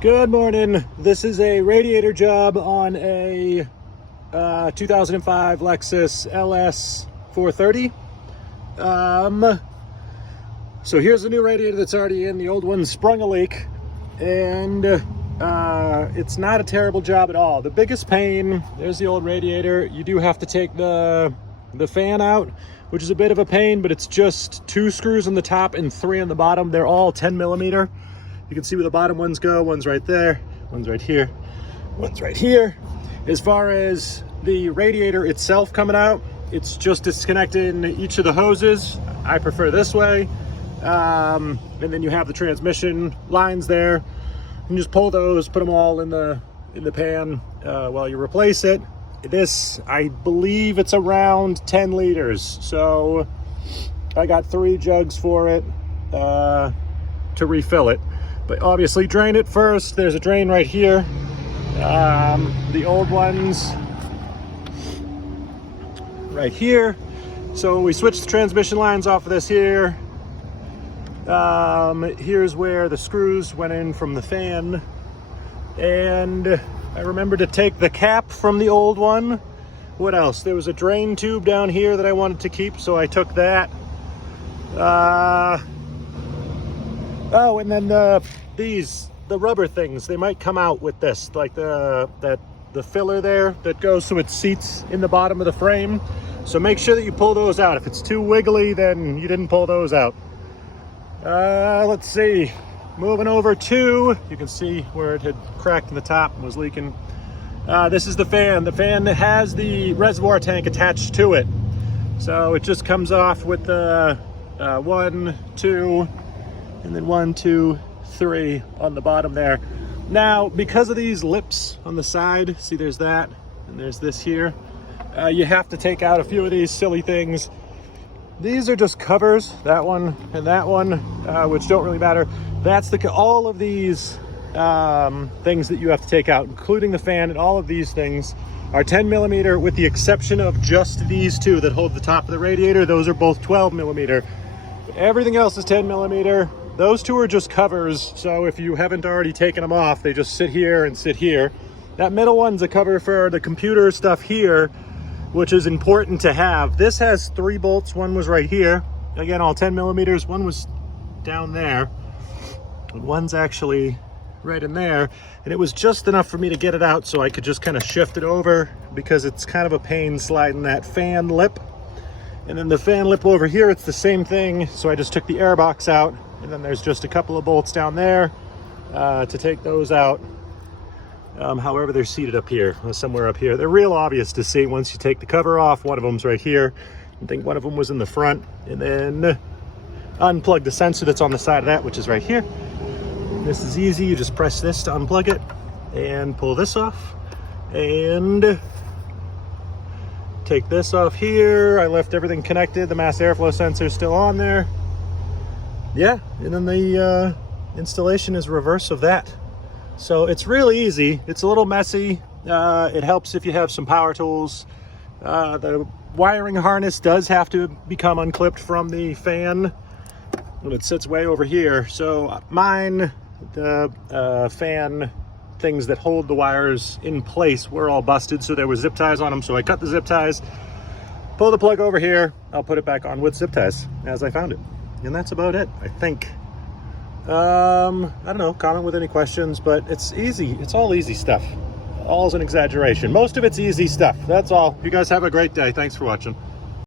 Good morning. This is a radiator job on a 2005 Lexus LS430. So here's the new radiator that's already in. The old one sprung a leak, and it's not a terrible job at all. The biggest pain, there's the old radiator. You do have to take the fan out, which is a bit of a pain, but it's just 2 screws on the top and 3 on the bottom. They're all 10 millimeter. You can see where the bottom ones go. One's right there, one's right here, one's right here. As far as the radiator itself coming out, it's just disconnecting each of the hoses. I prefer this way. And then you have the transmission lines there. You can just pull those, put them all in the pan while you replace it. This, I believe it's around 10 liters. So I got 3 jugs for it to refill it. But obviously drain it first. There's a drain right here. The old ones right here. So we switched the transmission lines off of this here. Here's where the screws went in from the fan. And I remember to take the cap from the old one. What else? There was a drain tube down here that I wanted to keep, so I took that. Oh, and then the rubber things, they might come out with this, like the filler there that goes so it seats in the bottom of the frame. So make sure that you pull those out. If it's too wiggly, then you didn't pull those out. Let's see. Moving over to, you can see where it had cracked in the top and was leaking. This is the fan. The fan has the reservoir tank attached to it. So it just comes off with the 1, 2, and then 1, 2, 3 on the bottom there. Now, because of these lips on the side, see there's that, and there's this here, you have to take out a few of these silly things. These are just covers, that one and that one, which don't really matter. That's all of these things that you have to take out, including the fan, and all of these things are 10 millimeter with the exception of just these 2 that hold the top of the radiator. Those are both 12 millimeter. Everything else is 10 millimeter. Those 2 are just covers, so if you haven't already taken them off, they just sit here and sit here. That middle one's a cover for the computer stuff here, which is important to have. This has 3 bolts. One was right here. Again, all 10 millimeters. One was down there. And one's actually right in there. And it was just enough for me to get it out so I could just kind of shift it over, because it's kind of a pain sliding that fan lip. And then the fan lip over here, it's the same thing. So I just took the air box out. And then there's just a couple of bolts down there to take those out. However, they're seated up here, somewhere up here. They're real obvious to see once you take the cover off. One of them's right here. I think one of them was in the front. And then unplug the sensor that's on the side of that, which is right here. This is easy. You just press this to unplug it and pull this off. And take this off here. I left everything connected. The mass airflow sensor is still on there. Yeah, and then the installation is reverse of that. So it's really easy. It's a little messy. It helps if you have some power tools. The wiring harness does have to become unclipped from the fan, and it sits way over here. So mine, the fan things that hold the wires in place were all busted, so there were zip ties on them. So I cut the zip ties, pull the plug over here. I'll put it back on with zip ties as I found it. And that's about it, I think. I don't know, comment with any questions, but it's easy. It's all easy stuff. All's an exaggeration. Most of it's easy stuff. That's all. You guys have a great day. Thanks for watching.